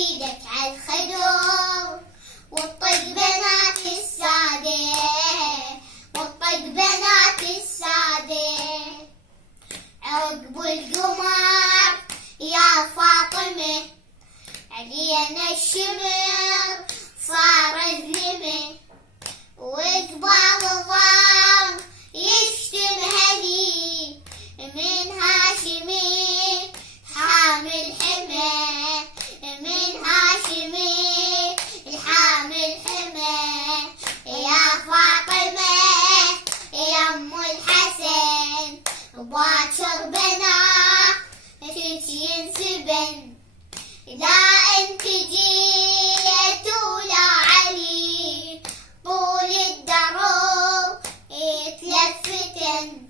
ايدك على الخدور وطق بنات السادة، وطق بنات السادة. عقب القمر يا فاطمة علينا الشمر صار الزمن، وقبال ضام يشتم هدي من هاشمي حامل حمى، من هاشمي الحامل حمى. يا فاطمة يا ام الحسن باكر بناتك ينسبن، لا انت جيت ولا علي طول الدرب يتلفتن.